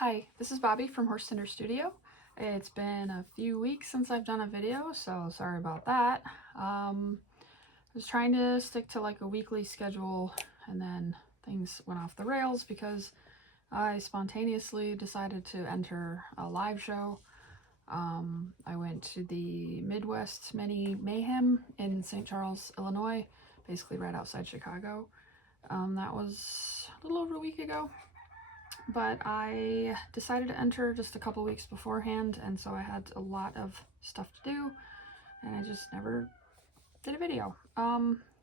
Hi, this is Bobby from Horse Center Studio. It's been a few weeks since I've done a video, so sorry about that. I was trying to stick to like a weekly schedule, and then things went off the rails because I spontaneously decided to enter a live show. I went to the Midwest Mini Mayhem in St. Charles, Illinois, basically right outside Chicago. That was a little over a week ago. But I decided to enter just a couple weeks beforehand, and so I had a lot of stuff to do, and I just never did a video.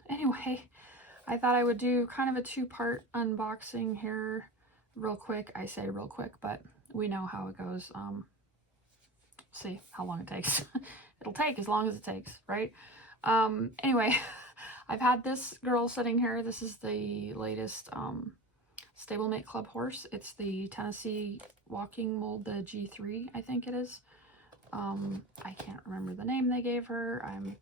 Anyway, I thought I would do kind of a two-part unboxing here real quick. I say real quick, but we know how it goes. See how long it takes. It'll take as long as it takes, right? Anyway, I've had this girl sitting here. This is the latest Stablemate Club horse. It's the Tennessee walking mold, the G3, I think it is. I can't remember the name they gave her. I'm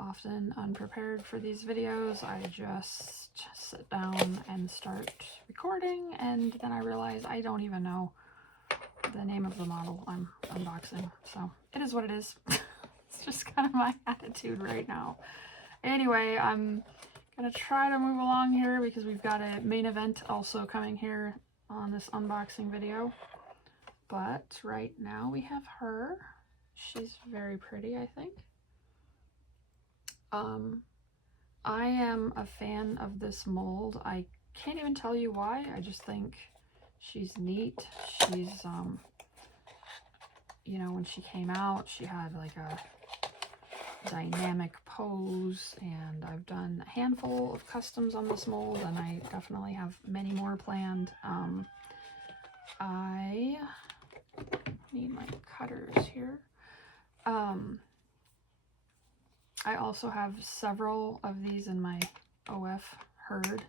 often unprepared for these videos. I just sit down and start recording, and then I realize I don't even know the name of the model I'm unboxing. So it is what it is. It's just kind of my attitude right now. Anyway, I'm gonna try to move along here because we've got a main event also coming here on this unboxing video. But right now we have her. She's very pretty, I think. I am a fan of this mold. I can't even tell you why. I just think she's neat. She's you know, when she came out, she had like a dynamic pose, and I've done a handful of customs on this mold, and I definitely have many more planned. I need my cutters here. I also have several of these in my OF herd,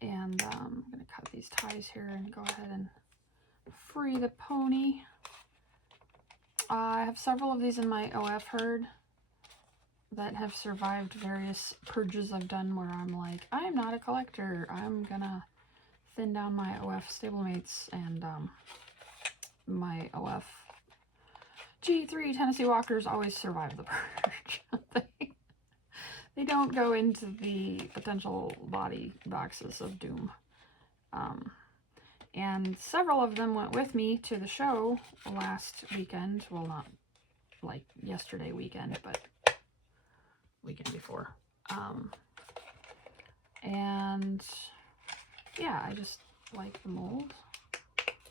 and I'm gonna cut these ties here and go ahead and free the pony. I have several of these in my OF herd that have survived various purges I've done where I'm like, I'm not a collector. I'm gonna thin down my OF stablemates, and my OF G3 Tennessee Walkers always survive the purge. They don't go into the potential body boxes of doom. And several of them went with me to the show last weekend. Well, not like yesterday weekend, but weekend before. And yeah, I just like the mold.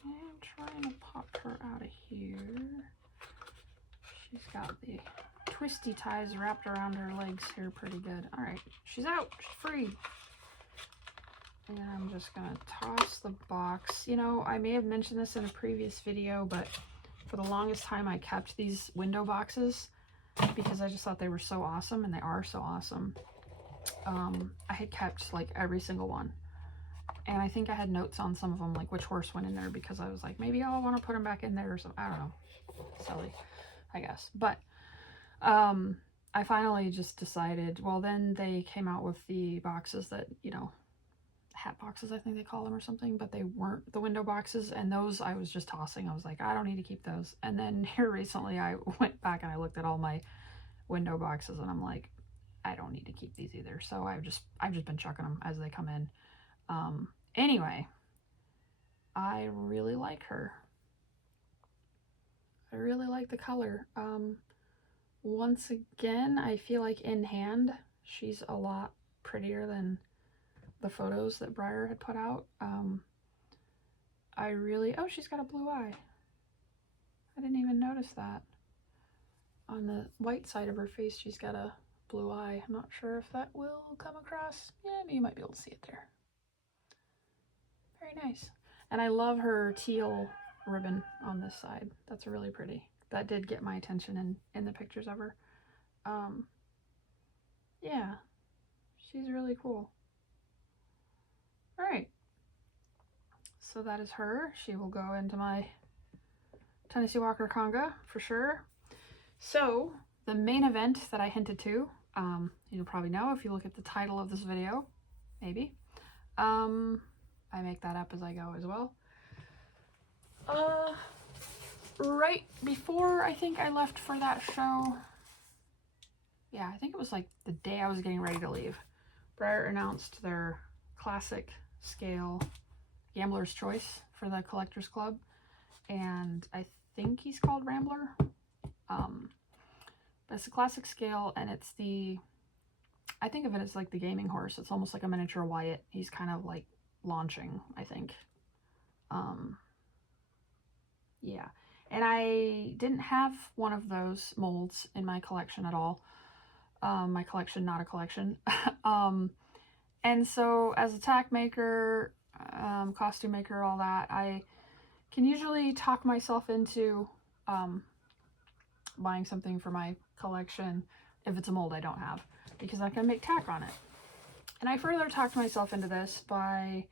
I'm trying to pop her out of here. She's got the twisty ties wrapped around her legs here pretty good. All right, she's out, she's free. And I'm just gonna toss the box. You know, I may have mentioned this in a previous video, but for the longest time I kept these window boxes because I just thought they were so awesome, and they are so awesome. I had kept like every single one, and I think I had notes on some of them, like which horse went in there, because I was like, maybe I'll want to put them back in there or something. I don't know, silly, I guess. But I finally just decided, well, then they came out with the boxes that, you know, hat boxes I think they call them or something, but they weren't the window boxes, and those I was just tossing. I was like, I don't need to keep those. And then here recently I went back and I looked at all my window boxes, and I'm like, I don't need to keep these either. So I've just been chucking them as they come in. Anyway, I really like her. I really like the color. Once again, I feel like in hand she's a lot prettier than the photos that Breyer had put out. I really, oh, she's got a blue eye. I didn't even notice that. On the white side of her face, she's got a blue eye. I'm not sure if that will come across. Yeah, you might be able to see it there. Very nice. And I love her teal ribbon on this side. That's really pretty. That did get my attention in the pictures of her. Yeah, she's really cool. All right. So that is her. She will go into my Tennessee Walker Conga for sure. So the main event that I hinted to, you'll probably know if you look at the title of this video, maybe. I make that up as I go as well. Right before I think I left for that show, yeah, I think it was like the day I was getting ready to leave, Breyer announced their classic scale Gambler's Choice for the Collectors Club, and I think he's called Rambler. But it's a classic scale, and it's I think of it as like the gaming horse. It's almost like a miniature Wyatt. He's kind of like launching, I think. Yeah. And I didn't have one of those molds in my collection at all. My collection, not a collection. And so as a tack maker, costume maker, all that, I can usually talk myself into buying something for my collection if it's a mold I don't have, because I can make tack on it. And I further talked myself into this by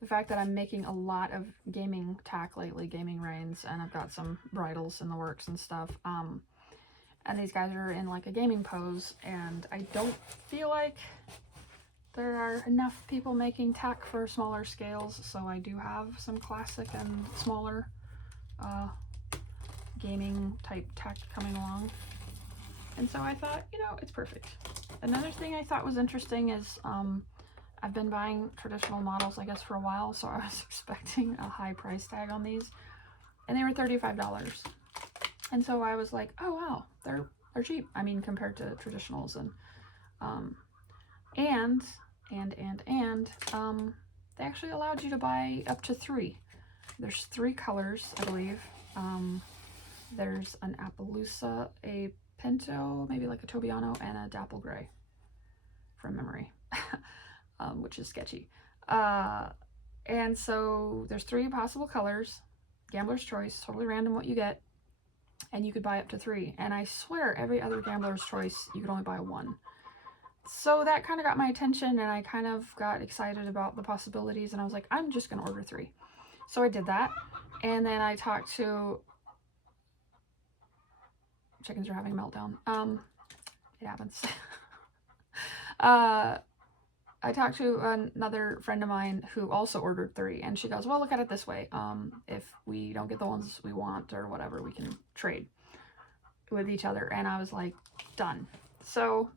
the fact that I'm making a lot of gaming tack lately, gaming reins, and I've got some bridles in the works and stuff. And these guys are in like a gaming pose, and I don't feel like there are enough people making tack for smaller scales, so I do have some classic and smaller gaming type tack coming along. And so I thought, you know, it's perfect. Another thing I thought was interesting is I've been buying traditional models, I guess, for a while, so I was expecting a high price tag on these, and they were $35. And so I was like, oh wow, they're cheap. I mean, compared to traditionals, and they actually allowed you to buy up to 3. There's 3 colors, I believe. There's an Appaloosa, a Pinto, maybe like a Tobiano, and a Dapple Gray, from memory, which is sketchy. And so there's 3 possible colors, Gambler's Choice, totally random what you get, and you could buy up to 3. And I swear every other Gambler's Choice, you could only buy 1. So that kind of got my attention, and I kind of got excited about the possibilities, and I was like, I'm just going to order 3. So I did that, and then I talked to... Chickens are having a meltdown. It happens. I talked to another friend of mine who also ordered 3, and she goes, well, look at it this way. If we don't get the ones we want or whatever, we can trade with each other. And I was like, done. So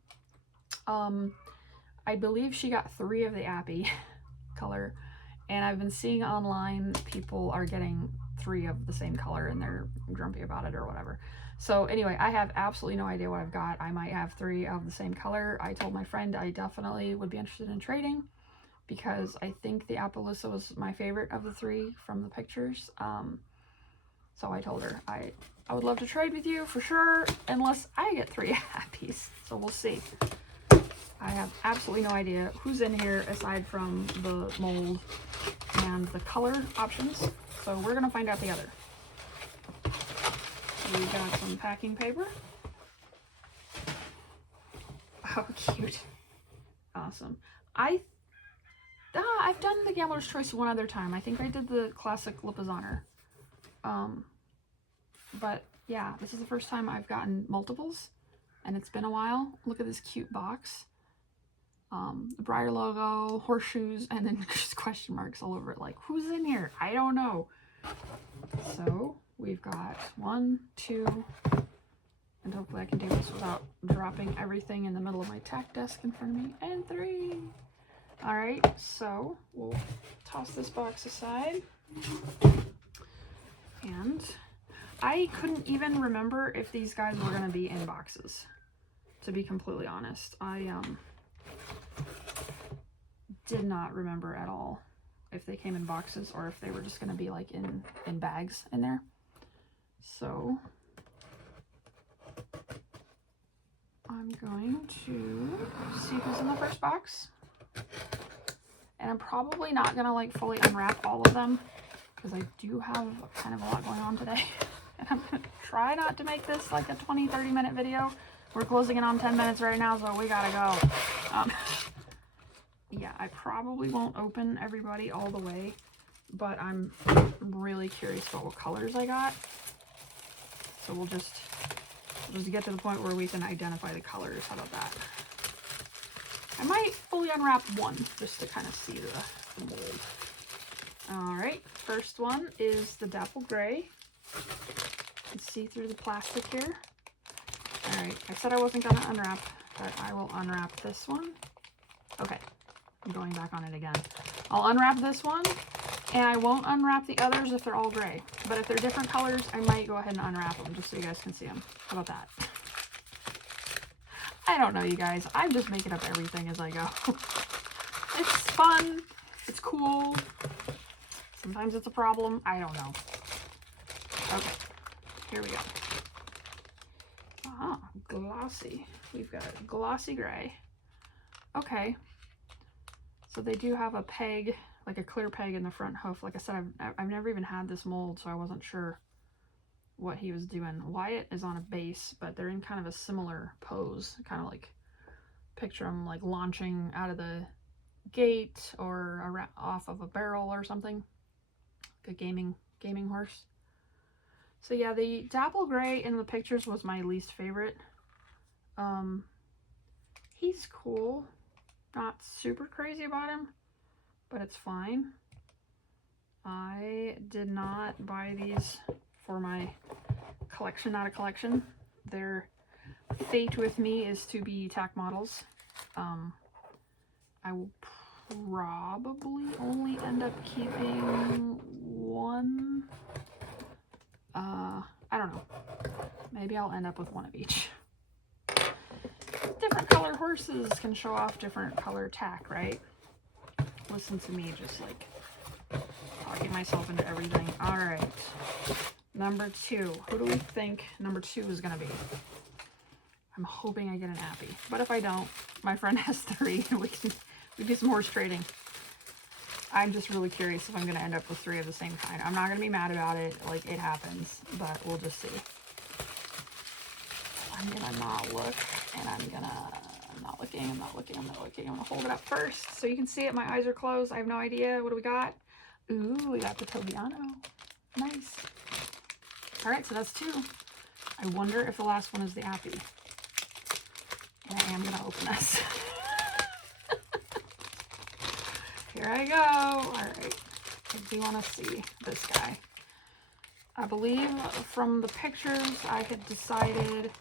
I believe she got 3 of the Appy color, and I've been seeing online people are getting 3 of the same color, and they're grumpy about it or whatever. So anyway, I have absolutely no idea what I've got. I might have 3 of the same color. I told my friend I definitely would be interested in trading, because I think the Appaloosa was my favorite of the 3 from the pictures. So I told her I would love to trade with you for sure, unless I get 3 Appies. So we'll see. I have absolutely no idea who's in here aside from the mold and the color options. So we're gonna find out together. We got some packing paper. Oh, cute. Awesome. I've done the Gambler's Choice one other time. I think I did the classic Lipizzaner. But yeah, this is the first time I've gotten multiples, and it's been a while. Look at this cute box. The Breyer logo, horseshoes, and then just question marks all over it. Like, who's in here? I don't know. So we've got 1, 2, and hopefully I can do this without dropping everything in the middle of my tack desk in front of me, and 3. All right, so we'll toss this box aside. And I couldn't even remember if these guys were gonna be in boxes, to be completely honest. I did not remember at all if they came in boxes or if they were just gonna be like in bags in there. So I'm going to see who's in the first box, and I'm probably not gonna like fully unwrap all of them because I do have kind of a lot going on today. And I'm gonna try not to make this like a 20-30 minute video. We're closing in on 10 minutes right now, so we gotta go. Yeah, I probably won't open everybody all the way, but I'm really curious about what colors I got. So we'll just get to the point where we can identify the colors. How about that? I might fully unwrap one just to kind of see the mold. Alright, first one is the Dapple Gray. You can see through the plastic here. Alright, I said I wasn't going to unwrap, but I will unwrap this one. Okay, I'm going back on it again. I'll unwrap this one, and I won't unwrap the others if they're all gray. But if they're different colors, I might go ahead and unwrap them just so you guys can see them. How about that? I don't know, you guys. I'm just making up everything as I go. It's fun. It's cool. Sometimes it's a problem. I don't know. Okay, here we go. Ah, glossy. We've got glossy gray. Okay. So they do have a peg, like a clear peg in the front hoof. Like I said, I've never even had this mold, so I wasn't sure what he was doing. Wyatt is on a base, but they're in kind of a similar pose. Kind of like, picture them like launching out of the gate or off of a barrel or something. Like a gaming horse. So yeah, the Dapple Gray in the pictures was my least favorite. He's cool. Not super crazy about him, but it's fine. I did not buy these for my collection, not a collection. Their fate with me is to be tack models. I will probably only end up keeping one. I don't know. Maybe I'll end up with one of each. Different color horses can show off different color tack, right? Listen to me just like talking myself into everything. All right, number 2. Who do we think number 2 is gonna be? I'm hoping I get an Appy, but if I don't, my friend has 3 and we do some horse trading. I'm just really curious if I'm gonna end up with 3 of the same kind. I'm not gonna be mad about it, like it happens, but we'll just see. I'm gonna not look, and I'm not looking. I'm gonna hold it up first so you can see it. My eyes are closed. I have no idea. What do we got? Ooh, we got the Tobiano. Nice. All right, so that's 2. I wonder if the last one is the Appy. And I am gonna open this. Here I go. All right. I do want to see this guy. I believe from the pictures I had decided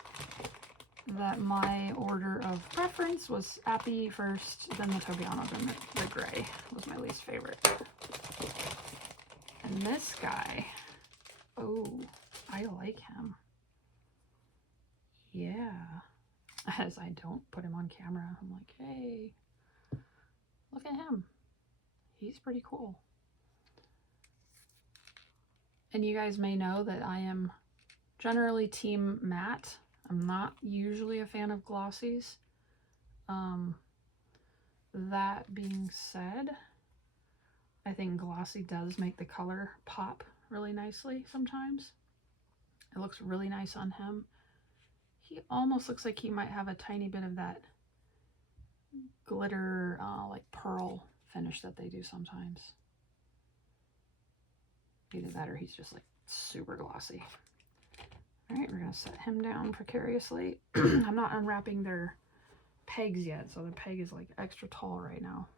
that my order of preference was Appy first, then the Tobiano, then the gray was my least favorite. And this guy, oh, I like him. Yeah. As I don't put him on camera, I'm like, hey, look at him. He's pretty cool. And you guys may know that I am generally team matte. I'm not usually a fan of glossies. That being said, I think glossy does make the color pop really nicely sometimes. It looks really nice on him. He almost looks like he might have a tiny bit of that glitter, like pearl finish that they do sometimes. Either that or he's just like super glossy. All right, we're gonna set him down precariously. I'm not unwrapping their pegs yet, so the peg is like extra tall right now.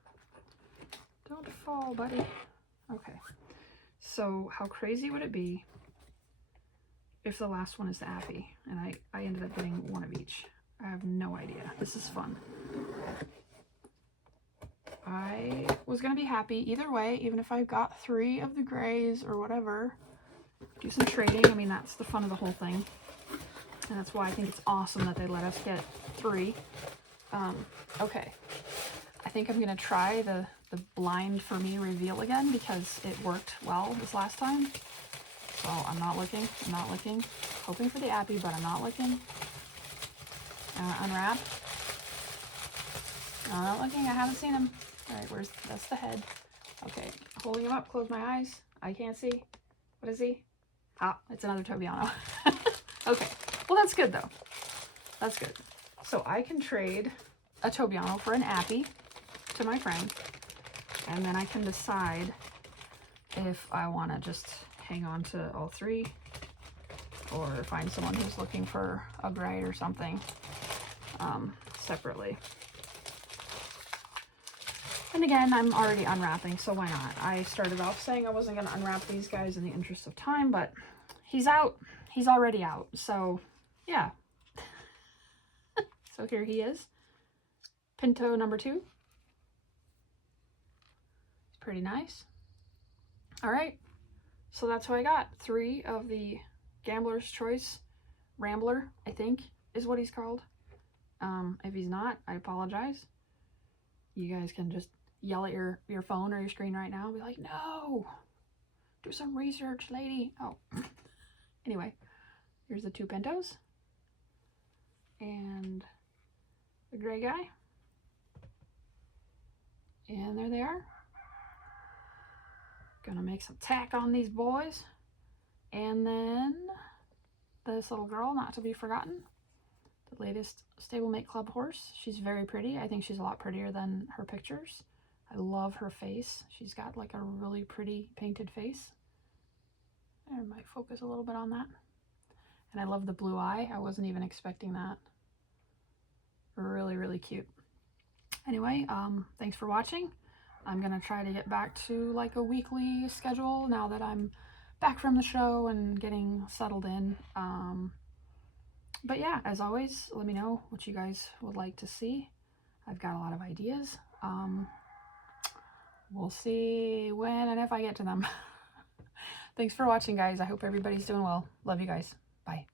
Don't fall, buddy. Okay, so how crazy would it be if the last one is the Appy and I ended up getting one of each? I have no idea. This is fun. I was gonna be happy either way, even if I got 3 of the grays or whatever. Do some trading. I mean, that's the fun of the whole thing. And that's why I think it's awesome that they let us get 3. Okay. I think I'm gonna try the blind for me reveal again because it worked well this last time. So I'm not looking. Hoping for the Appy, but I'm not looking. Unwrap. No, I'm not looking. I haven't seen him. All right, that's the head. Okay, holding him up, close my eyes. I can't see. What is he? Ah, it's another Tobiano. Okay, well that's good though. That's good. So I can trade a Tobiano for an Appy to my friend, and then I can decide if I want to just hang on to all 3 or find someone who's looking for a gray or something separately. And again, I'm already unwrapping, so why not? I started off saying I wasn't going to unwrap these guys in the interest of time, but he's out. He's already out. So, yeah. So here he is. Pinto number 2. It's pretty nice. All right. So that's what I got. 3 of the Gambler's Choice Rambler, I think, is what he's called. If he's not, I apologize. You guys can just yell at your phone or your screen right now and be like, no, do some research, lady. Oh, anyway, here's the 2 Pintos and the gray guy. And there they are. Gonna make some tack on these boys. And then this little girl, not to be forgotten, the latest Stablemate Club horse. She's very pretty. I think she's a lot prettier than her pictures. I love her face. She's got like a really pretty painted face. I might focus a little bit on that. And I love the blue eye. I wasn't even expecting that. Really, really cute. Anyway, thanks for watching. I'm gonna try to get back to like a weekly schedule now that I'm back from the show and getting settled in. But yeah, as always, let me know what you guys would like to see. I've got a lot of ideas. We'll see when and if I get to them. Thanks for watching, guys. I hope everybody's doing well. Love you guys. Bye.